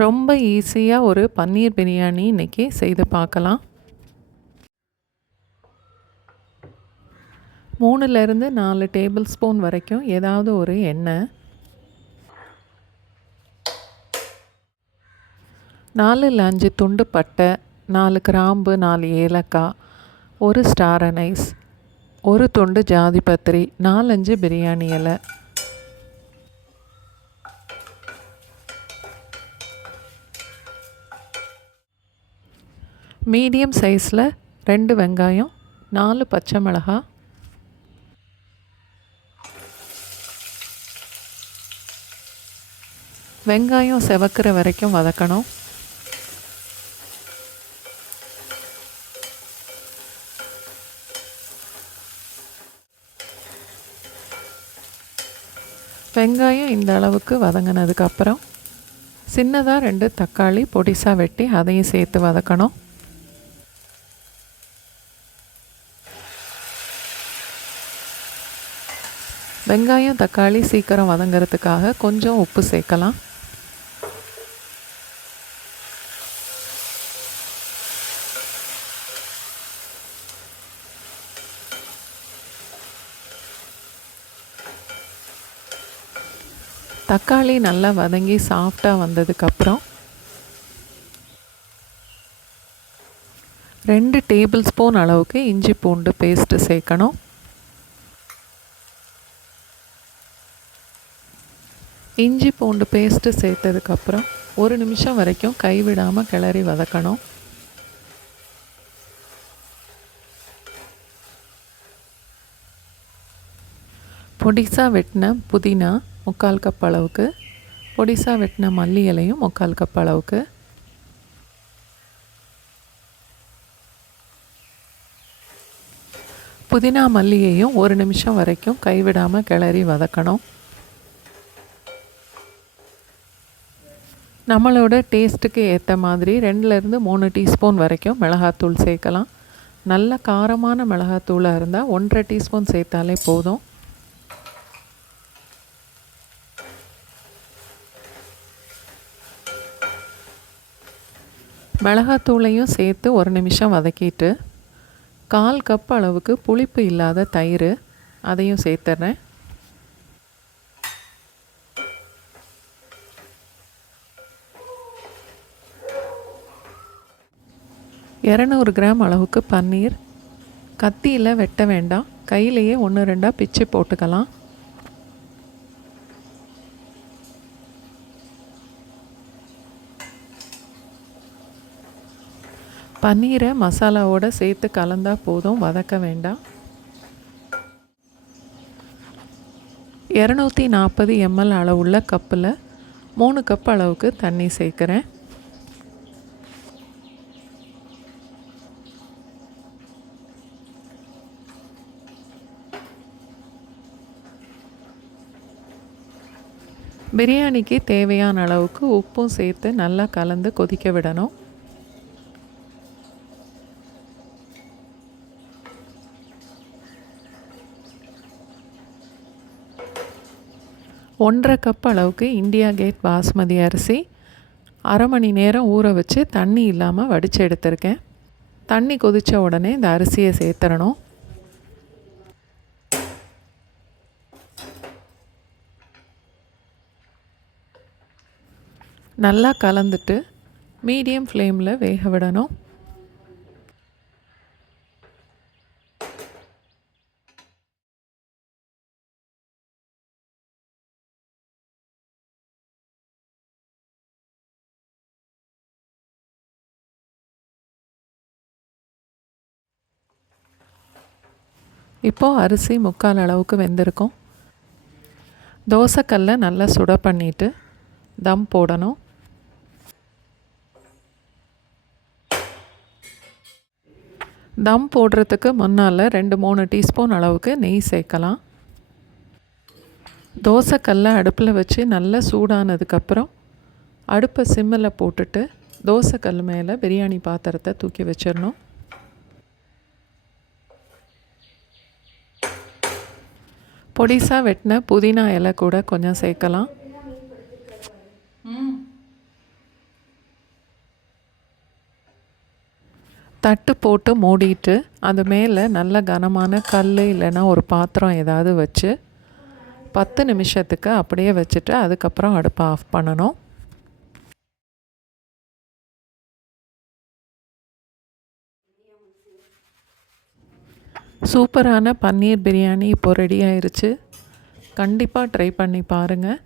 ரொம்ப ஈஸியாக ஒரு பன்னீர் பிரியாணி இன்றைக்கி செய்து பார்க்கலாம். 3லேருந்து 4 டேபிள் ஸ்பூன் வரைக்கும் ஏதாவது ஒரு எண்ணெய், 4 இல்லை 5 துண்டு பட்டை, 4 கிராம்பு, 4 ஏலக்காய், 1 ஸ்டார் அனைஸ், 1 துண்டு ஜாதி பத்திரி, 4-5 பிரியாணி இலை, மீடியம் சைஸில் 2 வெங்காயம், 4 பச்சை மிளகாய், வெங்காயம் செவக்கிற வரைக்கும் வதக்கணும். வெங்காயம் இந்த அளவுக்கு வதங்கினதுக்கப்புறம் சின்னதாக 2 தக்காளி பொடிசாக வெட்டி அதையும் சேர்த்து வதக்கணும். வெங்காயம் தக்காளி சீக்கிரம் வதங்கிறதுக்காக கொஞ்சம் உப்பு சேர்க்கலாம். தக்காளி நல்லா வதங்கி சாஃப்டாக வந்ததுக்கப்புறம் 2 டேபிள் ஸ்பூன் அளவுக்கு இஞ்சி பூண்டு பேஸ்ட்டு சேர்க்கணும். இஞ்சி பூண்டு பேஸ்ட்டு சேர்த்ததுக்கப்புறம் 1 நிமிஷம் வரைக்கும் கைவிடாமல் கிளறி வதக்கணும். பொடிசாக வெட்டின புதினா 3/4 கப் அளவுக்கு, பொடிசாக வெட்டின மல்லி இலையும் 3/4 கப் அளவுக்கு, புதினா மல்லியையும் 1 நிமிஷம் வரைக்கும் கைவிடாமல் கிளறி வதக்கணும். நம்மளோட டேஸ்ட்டுக்கு ஏற்ற மாதிரி 2லேருந்து 3 டீஸ்பூன் வரைக்கும் மிளகாத்தூள் சேர்க்கலாம். நல்ல காரமான மிளகாத்தூளாக இருந்தால் 1/2 டீஸ்பூன் சேர்த்தாலே போதும். மிளகாத்தூளையும் சேர்த்து 1 நிமிஷம் வதக்கிட்டு 1/4 கப் அளவுக்கு புளிப்பு இல்லாத தயிர் அதையும் சேர்த்துட்றேன். 200 கிராம் அளவுக்கு பன்னீர். கத்தியில் வெட்ட வேண்டாம், கையிலையே 1-2 பிச்சு போட்டுக்கலாம். பன்னீரை மசாலாவோடு சேர்த்து கலந்தால் போதும், வதக்க வேண்டாம். 240 ml அளவுள்ள கப்பில் 3 கப் அளவுக்கு தண்ணி சேர்க்குறேன். பிரியாணிக்கு தேவையான அளவுக்கு உப்பும் சேர்த்து நல்லா கலந்து கொதிக்க விடணும். ஒன்றரை கப் அளவுக்கு இந்தியா கேட் பாஸ்மதி அரிசி 1/2 மணி நேரம் ஊற வச்சு தண்ணி இல்லாமல் வடித்து எடுத்திருக்கேன். தண்ணி கொதித்த உடனே இந்த அரிசியை சேர்த்துடணும். நல்லா கலந்துட்டு மீடியம் ஃப்ளேமில் வேக விடணும். இப்போது அரிசி 3/4 அளவுக்கு வெந்திருக்கும். தோசைக்கல்லை நல்லா சுட பண்ணிவிட்டு தம் போடணும். தம் போடுறதுக்கு முன்னால் 2-3 டீஸ்பூன் அளவுக்கு நெய் சேர்க்கலாம். தோசைக்கல்லை அடுப்பில் வச்சு நல்லா சூடானதுக்கப்புறம் அடுப்பை சிம்மில் போட்டுட்டு தோசைக்கல் மேலே பிரியாணி பாத்திரத்தை தூக்கி வச்சிடணும். பொடிசாக வெட்டின புதினா இலை கூட கொஞ்சம் சேர்க்கலாம். தட்டு போட்டு மூடிட்டு அது மேலே நல்ல கனமான கல் இல்லைன்னா ஒரு பாத்திரம் ஏதாவது வச்சு 10 நிமிஷத்துக்கு அப்படியே வச்சுட்டு அதுக்கப்புறம் அடுப்பை ஆஃப் பண்ணணும். சூப்பரான பன்னீர் பிரியாணி இப்போ ரெடி ஆயிருச்சு. கண்டிப்பாக ட்ரை பண்ணி பாருங்கள்.